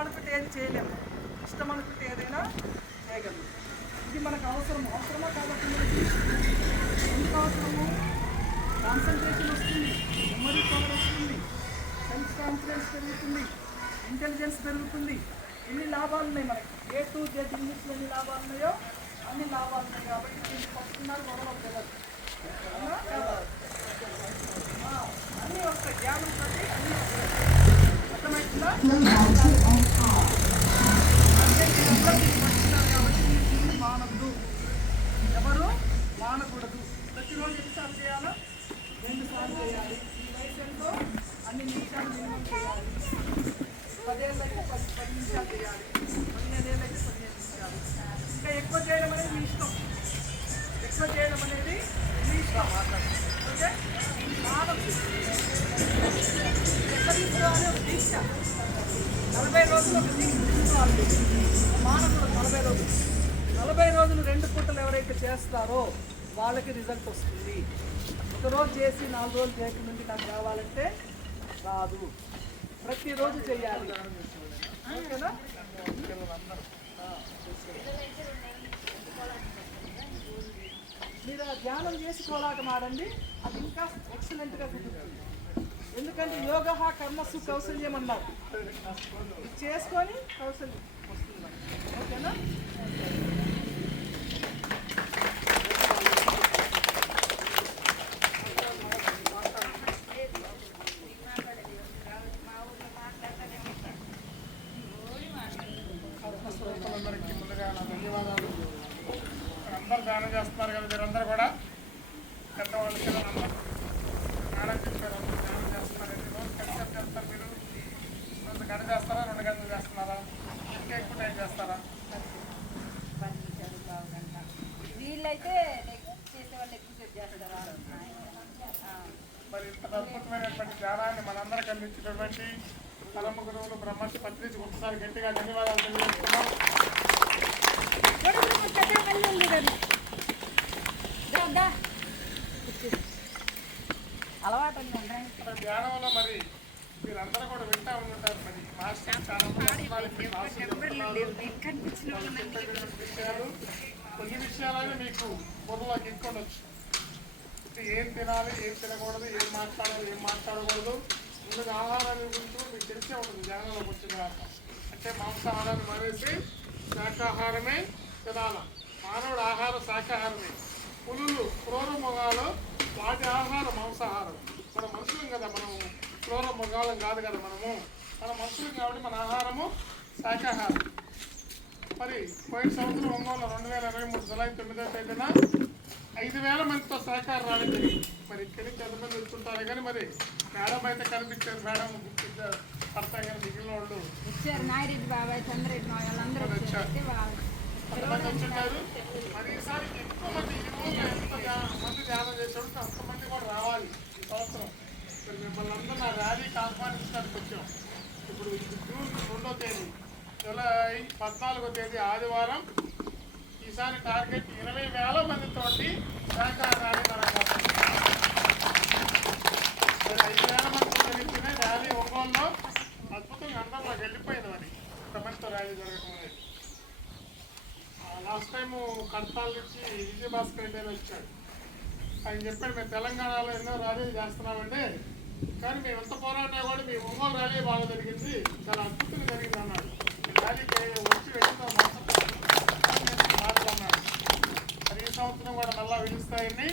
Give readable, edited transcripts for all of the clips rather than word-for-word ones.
అనుకుంటే ఏది చేయలేము, ఇష్టం అనుకుంటే ఏదైనా చేయగలము. ఇది మనకు అవసరమా కాబట్టి ఎందుకు అవసరము? కాన్సన్ట్రేషన్ వస్తుంది, మెమరీ పవర్ వస్తుంది, సెల్ఫ్ కాన్ఫిడెన్స్ పెరుగుతుంది, ఇంటెలిజెన్స్ పెరుగుతుంది. ఎన్ని లాభాలు ఉన్నాయి మనకి. A to Z ఇంగ్లీష్లో ఎన్ని లాభాలు ఉన్నాయో అన్ని లాభాలు ఉన్నాయి. కాబట్టి దీన్ని పట్టుకున్నారు గొడవ తెలియదు. అన్నీ వస్తాయి, జ్ఞానం తోటి అన్నీ వస్తాయి. అర్థమవుతుందా? కాబట్టి దీన్ని మానవద్దు, ఎవరు మానకూడదు. ప్రతిరోజు ఎన్నిసార్లు చేయాలా? 2 సార్లు చేయాలి. ఈ వయసులో అన్ని నిమిషాలు మినిమం చేయాలి. 10 ఏళ్ళైతే 10 నిమిషాలు చేయాలి, 15 ఏళ్ళైతే 15 నిమిషాలు. ఇంకా ఎక్కువ చేయడం అనేది మీ ఇష్టం, ఎక్కువ చేయడం అనేది మీ ఇష్టం. ఓకే, మానవుడు ఎక్కడ తీసుకోవాలి? ఒక దీక్ష 40 రోజులు ఒక దీక్ష తీసుకోవాలి. మానవుడు 40 రోజులు 2 పూటలు ఎవరైతే చేస్తారో వాళ్ళకి రిజల్ట్ వస్తుంది. ఒకరోజు చేసి 4 రోజులు చేయకుండా నాకు కావాలంటే రాదు. ప్రతిరోజు చేయాలి. ఓకేనా? మీరు ధ్యానం చేసి కోలాటం ఆడండి, అది ఇంకా ఎక్సలెంట్గా కుదురుతుంది. ఎందుకంటే యోగ కర్మసు కౌశల్యం అన్నారు. ఇది చేసుకొని కౌశల్యం వస్తుంది. ఓకేనా? అందరికీ ముందుగా నా ధన్యవాదాలు. అందరూ ధ్యానం చేస్తున్నారు కదా, మీరందరూ కూడా పెద్దవాళ్ళు పిల్లలందరూ ధ్యానం చెప్పారు. అందరూ ధ్యానం చేస్తున్నారండి. రోజు కన్సెప్ట్ చేస్తారు. మీరు రోజు గంట చేస్తారా, 2 గంటలు చేస్తున్నారా, ఇంకా ఎక్కువ టైం చేస్తారా? వీళ్ళైతే చేసేవాళ్ళు ఎక్కువసేపు చేస్తారు. మరి ఇంత అద్భుతమైనటువంటి ధ్యానాన్ని మనందరికీ అందించినటువంటి పరమ గురువులు బ్రహ్మర్షి పత్రిజీ ఒకసారి గట్టిగా ధన్యవాదాలు తెలియజేస్తున్నాం. అలవాటు ధ్యానంలో మరి మీరందరూ కూడా వింటా ఉంటారు. మరి మాస్టర్ చాలా విషయాలు, కొన్ని విషయాలైనా మీకు బుర్రలోకి ఎక్కొండొచ్చు. ఏం తినాలి, ఏం తినకూడదు, ఏం మాట్లాడకూడదు, ముందుగా ఆహారాన్ని గురించి కూడా మీకు తెలిసే ఉంటుంది. ధ్యానంలోకి వచ్చిన తర్వాత అంటే మాంసాహారాన్ని మానేసి శాకాహారమే తినాల. మానవుడు ఆహారం శాకాహారమే. పులులు, క్రూర మృగాలు, వాటి ఆహారం మాంసాహారం. మన మనుషులం కదా, మనము క్రూర మృగాలం కాదు కదా. మన మనుషులం కాబట్టి మన ఆహారము శాకాహారం. మరి పోయిన సంవత్సరం ఒంగోలు 2023 జూలై 9వ తేదీన 5,000 మందితో శాకాహారం రాలేదు. మరి ఇక్కడి నుంచి ఎంతమంది వెళ్తుంటారు కానీ మరి మేడం అయితే కనిపించారు. మేడం అర్థం కానీ మిగిలిన వాళ్ళు వచ్చారు. నాయరెడ్డి బాబాయ్, చంద్రెడ్డి వాళ్ళందరూ వచ్చారు. కొంతమంది వచ్చింటారు. మరి ఈసారి ఎక్కువ మంది, ఎంతమంది ధ్యానం చేసేవాడు అంతమంది కూడా రావాలి ఈ సంవత్సరం. మరి మిమ్మల్ని అందరూ నా ర్యాలీకి ఆహ్వానించడానికి వచ్చాం. ఇప్పుడు జూన్ 2వ తేదీ, జూలై 14వ తేదీ ఆదివారం. ఈసారి టార్గెట్ 20,000 మందితోటి శాఖాహార ర్యాలీ జరగబోతుంది. మరి 5,000 మందితో జరిగిన ర్యాలీ ఒంగోలులో అద్భుతంగా అందరిలోకి వెళ్ళిపోయింది. మరి ఇంతమందితో ర్యాలీ జరగడం అనేది లాస్ట్ టైము కడతాల నుంచి విజయభాస్కర్ రెడ్డి వచ్చాడు. ఆయన చెప్పాడు, మేము తెలంగాణలో ఎన్నో ర్యాలీలు చేస్తున్నామండి, కానీ మేము ఎంత పోరాడినా కూడా మీ ఒంగోలు ర్యాలీ బాగా జరిగింది, చాలా అద్భుతంగా జరిగింది అన్నాడు. ర్యాలీకి వచ్చి వెళ్ళిన మాటలు అన్నాడు. మరి ఈ సంవత్సరం కూడా మళ్ళా పిలుస్తాయని.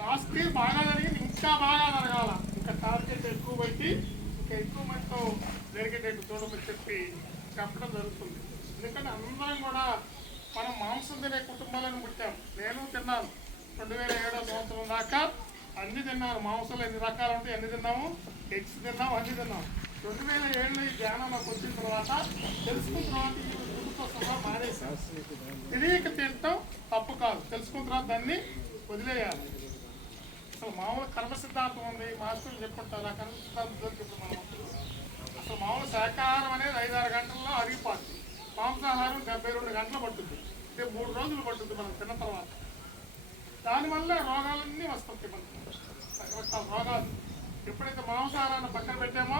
లాస్ట్ ఇయర్ బాగా జరిగింది, ఇంకా బాగా జరగాల. ఇంకా టార్గెట్ ఎక్కువ పెట్టి ఇంకా ఎక్కువ మందితో జరిగేటట్టు చూడమని చెప్పడం జరుగుతుంది. ఎందుకంటే అందరం కూడా మనం మాంసం తినే కుటుంబాలను పుట్టాం. నేను తిన్నాను 2007వ సంవత్సరం దాకా అన్ని తిన్నాను. మాంసాలు ఎన్ని రకాలు ఉంటాయి అన్ని తిన్నాము, ఎగ్స్ తిన్నాము, అన్ని తిన్నాము. 2007లో ఈ ధ్యానంలోకి వచ్చిన తర్వాత తెలుసుకున్న తర్వాత ఈ గుడ్డుతో సహా మానేసాం. తెలియక తింటాం తప్పు కాదు, తెలుసుకున్న తర్వాత దాన్ని వదిలేయాలి. అసలు మామూలు కర్మ సిద్ధాంతం ఉంది, మాస్టర్లు చెప్పుకుంటారు. ఆ కర్మ సిద్ధాంతం దొరికి మనం అసలు మామూలు శాకాహారం అనేది 5-6 గంటల్లో అరిగిపోతుంది. మాంసాహారం 72 గంటలు పట్టుద్ది. అంటే 3 రోజులు పట్టుద్ది మనం తిన్న తర్వాత. దానివల్ల రోగాలన్నీ వస్తుంటాయి మనకు, రకరకాల రోగాలు. ఎప్పుడైతే మాంసాహారాన్ని పక్కన పెట్టామో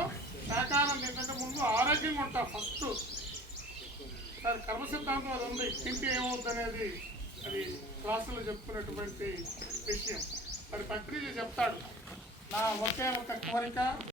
శాకాహారం తింటే ముందు ఆరోగ్యంగా ఉంటాం ఫస్ట్. సార్ కర్మ సిద్ధాంతం అది ఉంది, తింటే ఏమవుద్ది అనేది అది క్లాసులో చెప్పుకున్నటువంటి విషయం. మరి పత్రిక చెప్తాడు, నా ఒకే ఒక కోరిక